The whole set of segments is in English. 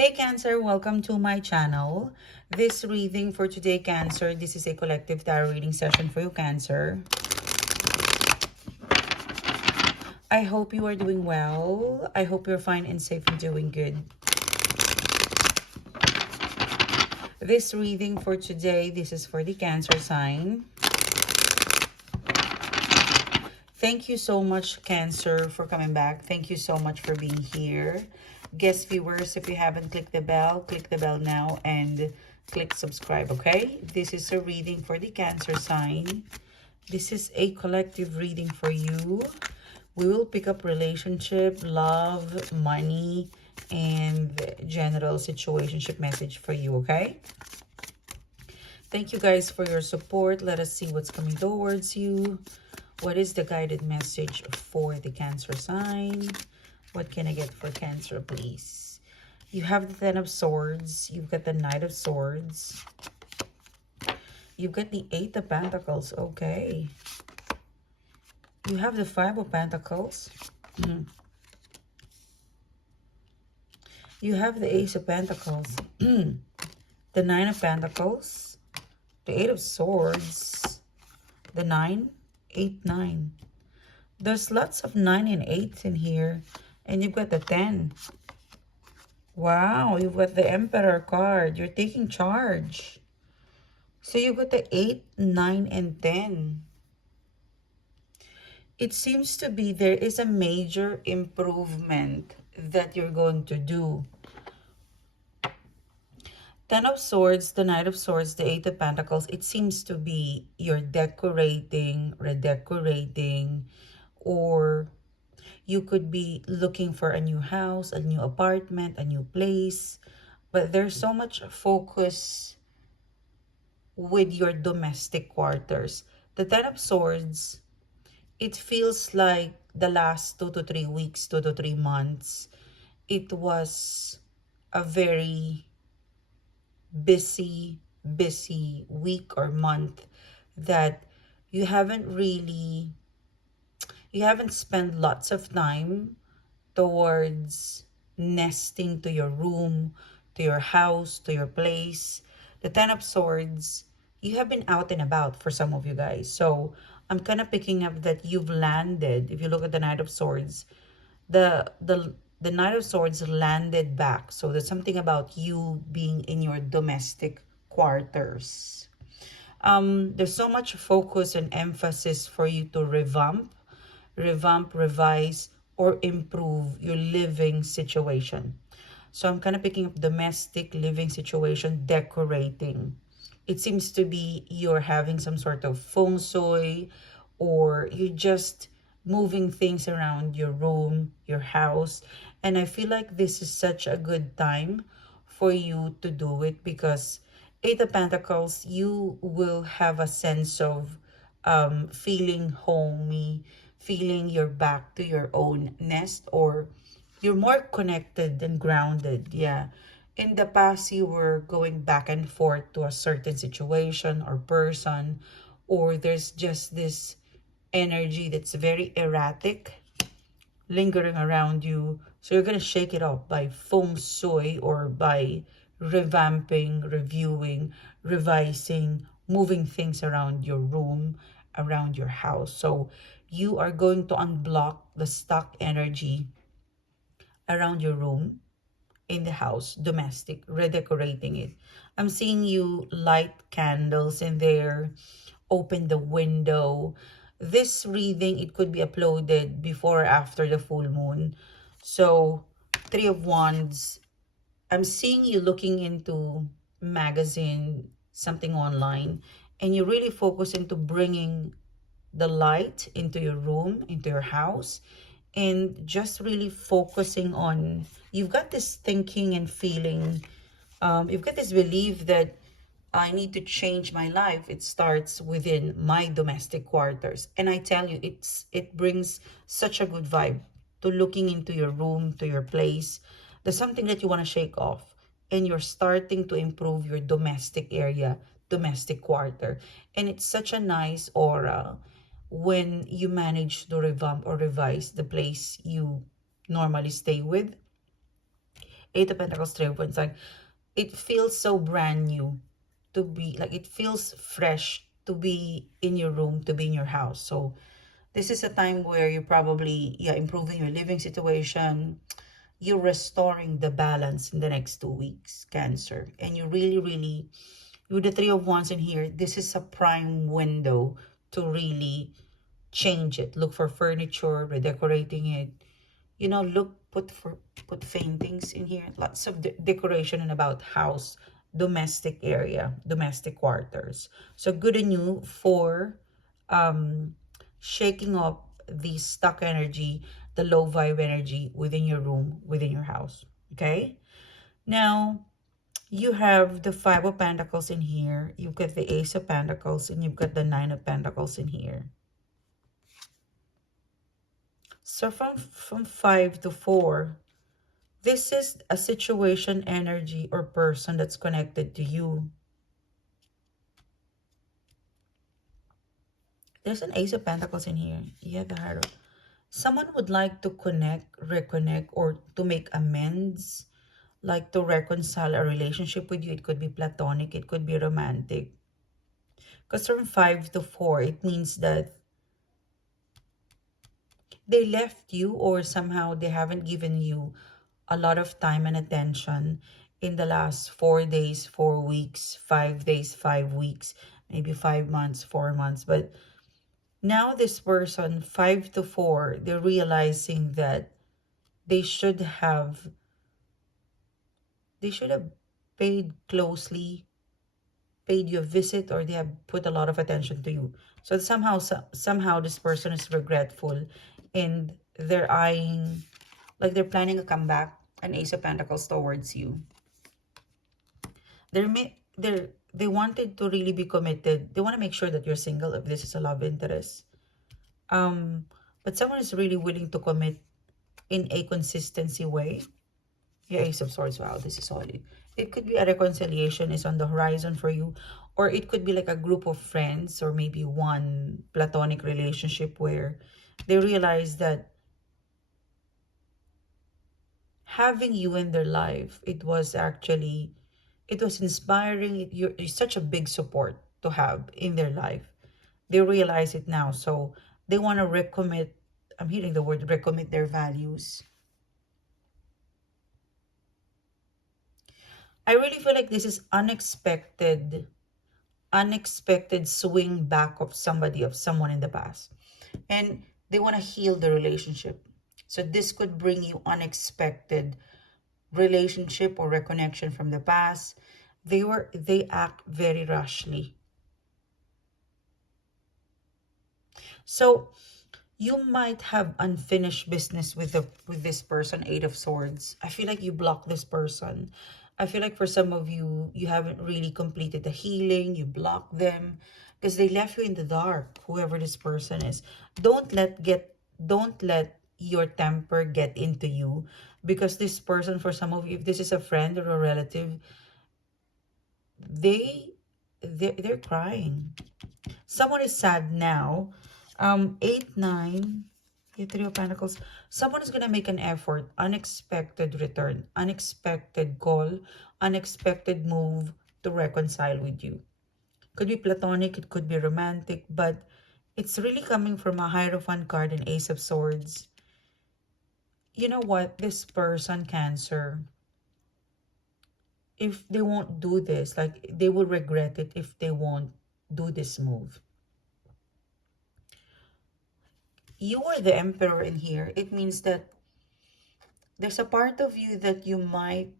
Hey Cancer, welcome to my channel. This reading for today, Cancer, this is a collective tarot reading session for you, Cancer. I hope you are doing well. I hope you're fine and safe and doing good. This reading for today, this is for the Cancer sign. Thank you so much, Cancer, for coming back. Thank you so much for being here. Guest viewers, if you haven't click the bell now and click subscribe, okay? This is a reading for the Cancer sign. This is a collective reading for you. We will pick up relationship, love, money, and general situationship message for you, okay? Thank you guys for your support. Let us see what's coming towards you. What is the guided message for the Cancer sign? What can I get for Cancer, please? You have the Ten of Swords. You've got the Knight of Swords. You've got the Eight of Pentacles. Okay. You have the Five of Pentacles. You have the Ace of Pentacles. The Nine of Pentacles. The Eight of Swords. The 9. 8, 9. There's lots of 9 and 8 in here. And you've got the 10. Wow, you've got the Emperor card. You're taking charge. So you've got the 8, 9, and 10. It seems to be there is a major improvement that you're going to do. Ten of Swords, the Knight of Swords, the Eight of Pentacles, it seems to be you're decorating, redecorating, or you could be looking for a new house, a new apartment, a new place. But there's so much focus with your domestic quarters. The Ten of Swords, it feels like the last 2 to 3 weeks, 2 to 3 months, it was a very busy week or month that you haven't spent lots of time towards nesting to your room, to your house, to your place. The Ten of Swords, you have been out and about for some of you guys. So I'm kind of picking up that you've landed. If you look at the Knight of Swords, the Knight of Swords landed back. So there's something about you being in your domestic quarters. There's so much focus and emphasis for you to revamp, revise, or improve your living situation. So I'm kind of picking up domestic living situation, decorating. It seems to be you're having some sort of feng shui, or you just moving things around your room, your house. And I feel like this is such a good time for you to do it because Eight of Pentacles, you will have a sense of feeling homey, feeling you're back to your own nest, or you're more connected and grounded. Yeah. In the past, you were going back and forth to a certain situation or person, or there's just this energy that's very erratic lingering around you. So you're going to shake it up by feng shui or by revamping, reviewing, revising, moving things around your room, around your house. So you are going to unblock the stuck energy around your room, in the house, domestic, redecorating it. I'm seeing you light candles in there, open the window. This reading, it could be uploaded before or after the full moon. So, Three of Wands, I'm seeing you looking into magazine, something online, and you really focus into bringing the light into your room, into your house, and just really focusing on, you've got this thinking and feeling, you've got this belief that I need to change my life. It starts within my domestic quarters. And I tell you, it brings such a good vibe to looking into your room, to your place. There's something that you want to shake off, and you're starting to improve your domestic area, domestic quarter. And it's such a nice aura when you manage to revamp or revise the place you normally stay with. Eight of Pentacles, Three of Wands. Like, it feels so brand new to be, like, it feels fresh to be in your room, to be in your house. So this is a time where you're probably, yeah, improving your living situation. You're restoring the balance in the next 2 weeks, Cancer. And you really, really, with the Three of Wands in here, this is a prime window to really change it. Look for furniture, redecorating it. You know, look, put paintings in here. Lots of decoration and about house, domestic area, domestic quarters. So good on you for um shaking up the stuck energy, the low vibe energy within your room, within your house. Okay. Now you have the Five of Pentacles in here. You've got the Ace of Pentacles, and you've got the Nine of Pentacles in here. So from 5 to 4, this is a situation, energy, or person that's connected to you. There's an Ace of Pentacles in here. Yeah, the Hero. Someone would like to connect, reconnect, or to make amends, like to reconcile a relationship with you. It could be platonic, it could be romantic. Because from 5 to 4, it means that they left you, or somehow they haven't given you a lot of time and attention in the last 4 days, 4 weeks, 5 days, 5 weeks, maybe 5 months, 4 months. But now this person, 5 to 4, they're realizing that they should have they should have paid closely, paid you a visit, or they have put a lot of attention to you. So somehow this person is regretful, and they're eyeing, like they're planning a comeback, an Ace of Pentacles towards you. They wanted to really be committed. They want to make sure that you're single if this is a love interest. But someone is really willing to commit in a consistency way. Yeah, Ace of Swords. Wow, this is solid. It could be a reconciliation is on the horizon for you, or it could be like a group of friends, or maybe one platonic relationship where they realize that having you in their life, it was inspiring. You're such a big support to have in their life. They realize it now, so they want to recommit. I'm hearing the word recommit their values. I really feel like this is unexpected swing back of somebody, of someone in the past, and they want to heal the relationship. So this could bring you unexpected relationship or reconnection from the past. They act very rashly. So you might have unfinished business with this person, Eight of Swords. I feel like you block this person. I feel like for some of you, you haven't really completed the healing. You block them because they left you in the dark, whoever this person is. Don't let your temper get into you, because this person, for some of you, if this is a friend or a relative, they they're crying. Someone is sad now. 8, 9, the Three of Pentacles. Someone is gonna make an effort, unexpected return, unexpected call, unexpected move to reconcile with you. Could be platonic, it could be romantic, but it's really coming from a Hierophant card and Ace of Swords. You know what? This person, Cancer, if they won't do this, like they will regret it if they won't do this move. You are the Emperor in here. It means that there's a part of you that you might,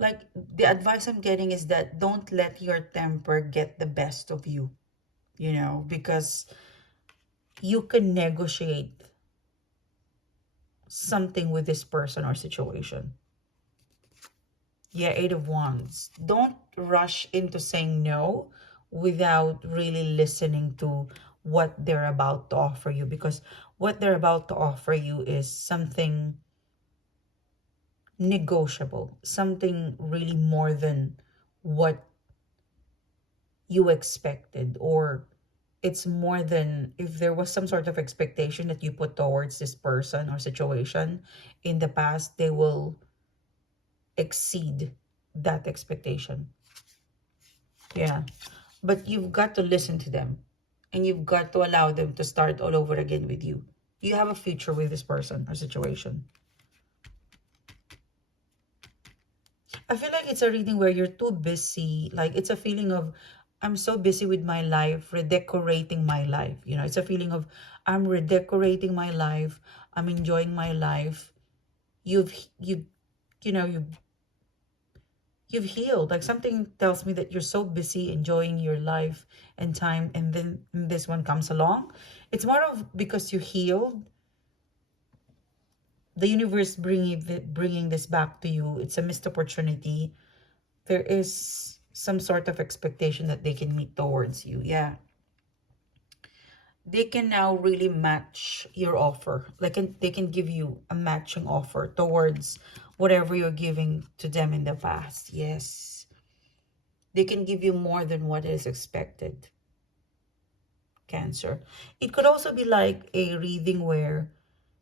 like, the advice I'm getting is that don't let your temper get the best of you, because you can negotiate something with this person or situation. Yeah, Eight of Wands. Don't rush into saying no without really listening to what they're about to offer you, because what they're about to offer you is something negotiable, something really more than what you expected, or it's more than, if there was some sort of expectation that you put towards this person or situation in the past, they will exceed that expectation. Yeah. But you've got to listen to them, and you've got to allow them to start all over again with you. You have a future with this person or situation. I feel like it's a reading where you're too busy. Like, it's a feeling of, I'm so busy with my life, redecorating my life. You know, it's a feeling of, I'm redecorating my life. I'm enjoying my life. You've, you, you know, you've healed. Like, something tells me that you're so busy enjoying your life and time, and then this one comes along. It's more of because you healed. The universe bringing this back to you. It's a missed opportunity. There is some sort of expectation that they can meet towards you. Yeah. They can now really match your offer. Like, they can give you a matching offer towards whatever you're giving to them in the past. Yes. They can give you more than what is expected. Cancer. It could also be like a reading where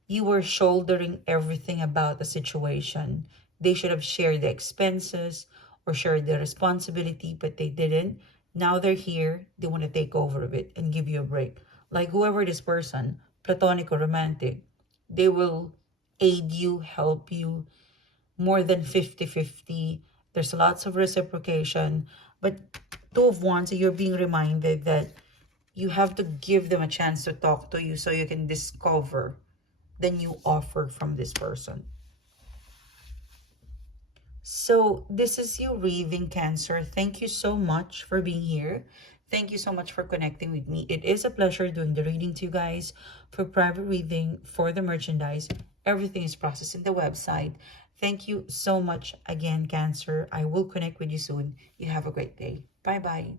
you were shouldering everything about the situation. They should have shared the expenses or shared the responsibility, but they didn't. Now they're here. They want to take over of it and give you a break. Like, whoever this person, platonic or romantic, they will aid you, help you more than 50-50. There's lots of reciprocation. But Two of Wands, you're being reminded that you have to give them a chance to talk to you so you can discover the new offer from this person. So this is your reading, Cancer. Thank you so much for being here. Thank you so much for connecting with me. It is a pleasure doing the reading to you guys. For private reading, for the merchandise, everything is processed in the website. Thank you so much again, Cancer. I will connect with you soon. You have a great day. Bye-bye.